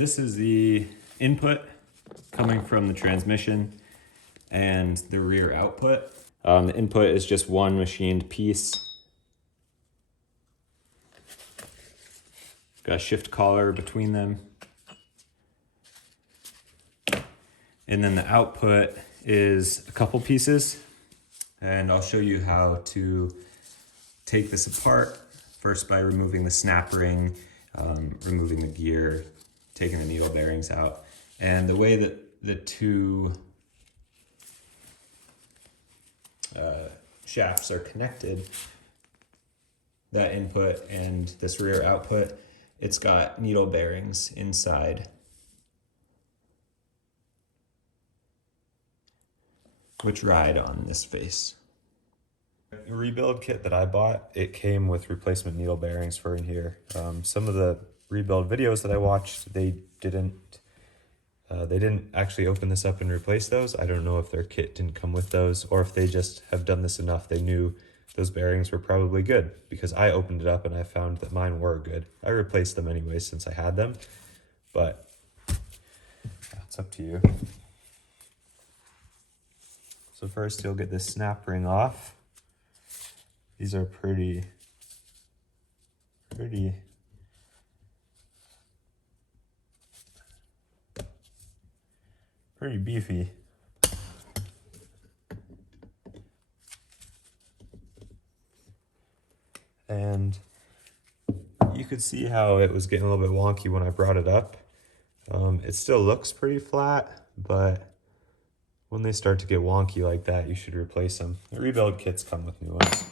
This is the input coming from the transmission and the rear output. The input is just one machined piece. Got a shift collar between them. And then the output is a couple pieces. And I'll show you how to take this apart. First by removing the snap ring, removing the gear, taking the needle bearings out. And the way that the two shafts are connected, that input and this rear output, it's got needle bearings inside, which ride on this face. The rebuild kit that I bought, it came with replacement needle bearings for in here. Some of the rebuild videos that I watched, they didn't actually open this up and replace those. I don't know if their kit didn't come with those or if they just have done this enough. They knew those bearings were probably good, because I opened it up and I found that mine were good. I replaced them anyway since I had them, but that's up to you. So first you'll get this snap ring off. These are pretty beefy. And you could see how it was getting a little bit wonky when I brought it up. It still looks pretty flat, but when they start to get wonky like that, you should replace them. The rebuild kits come with new ones.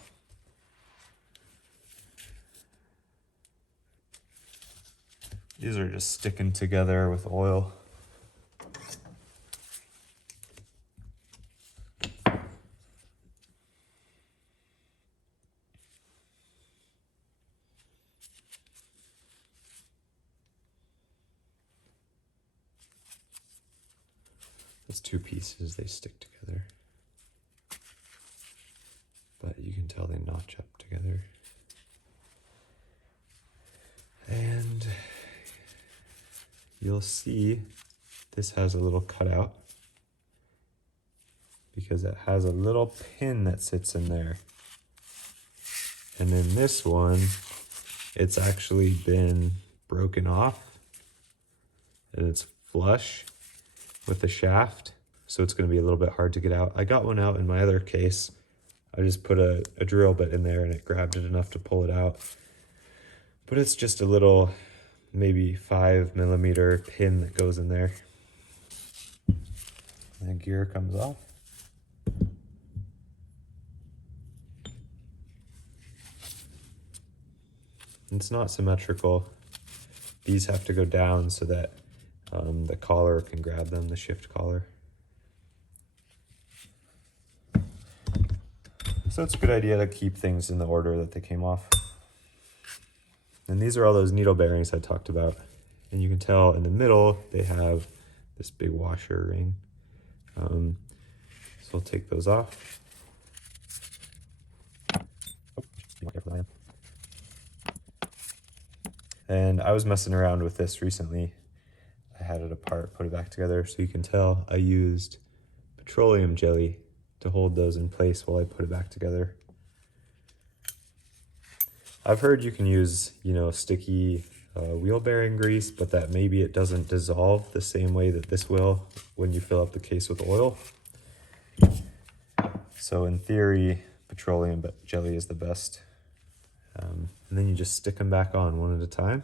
These are just sticking together with oil. It's two pieces, they stick together. But you can tell they notch up together. And you'll see this has a little cutout because it has a little pin that sits in there. And then this one, it's actually been broken off and it's flush with the shaft, so it's going to be a little bit hard to get out. I got one out in my other case. I just put a drill bit in there and it grabbed it enough to pull it out. But it's just a little, maybe 5mm pin that goes in there. And the gear comes off. It's not symmetrical. These have to go down so that the collar can grab them, the shift collar. So it's a good idea to keep things in the order that they came off. And these are all those needle bearings I talked about. And you can tell in the middle, they have this big washer ring. So we'll take those off. And I was messing around with this recently. I had it apart, put it back together, so you can tell I used petroleum jelly to hold those in place while I put it back together. I've heard you can use, sticky wheel bearing grease, but that maybe it doesn't dissolve the same way that this will when you fill up the case with oil. So in theory, petroleum jelly is the best. And then you just stick them back on one at a time.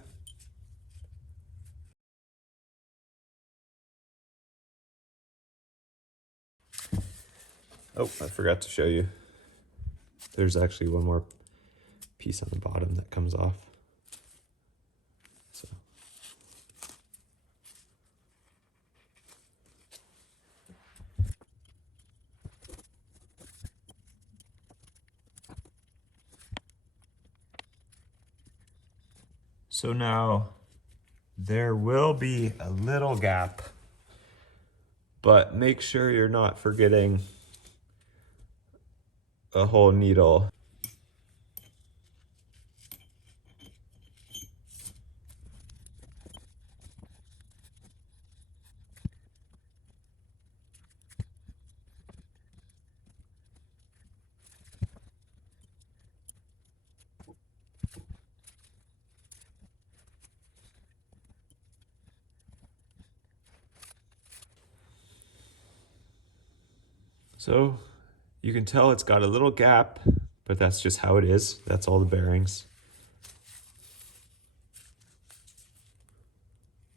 Oh, I forgot to show you. There's actually one more piece on the bottom that comes off. So now there will be a little gap, but make sure you're not forgetting a whole needle. So you can tell it's got a little gap, but that's just how it is. That's all the bearings.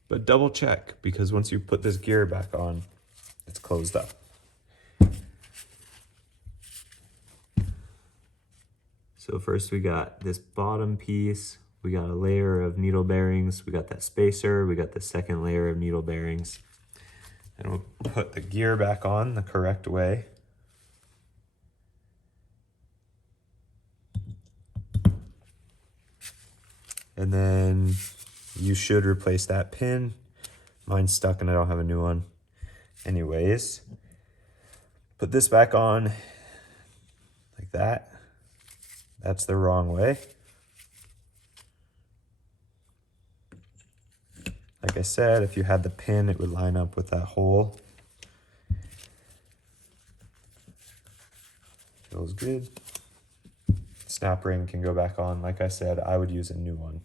But double check, because once you put this gear back on, it's closed up. So first we got this bottom piece, we got a layer of needle bearings, we got that spacer, we got the second layer of needle bearings. And we'll put the gear back on the correct way. And then you should replace that pin. Mine's stuck and I don't have a new one. Anyways, put this back on like that. That's the wrong way. Like I said, if you had the pin, it would line up with that hole. Feels good. Snap ring can go back on. Like I said, I would use a new one.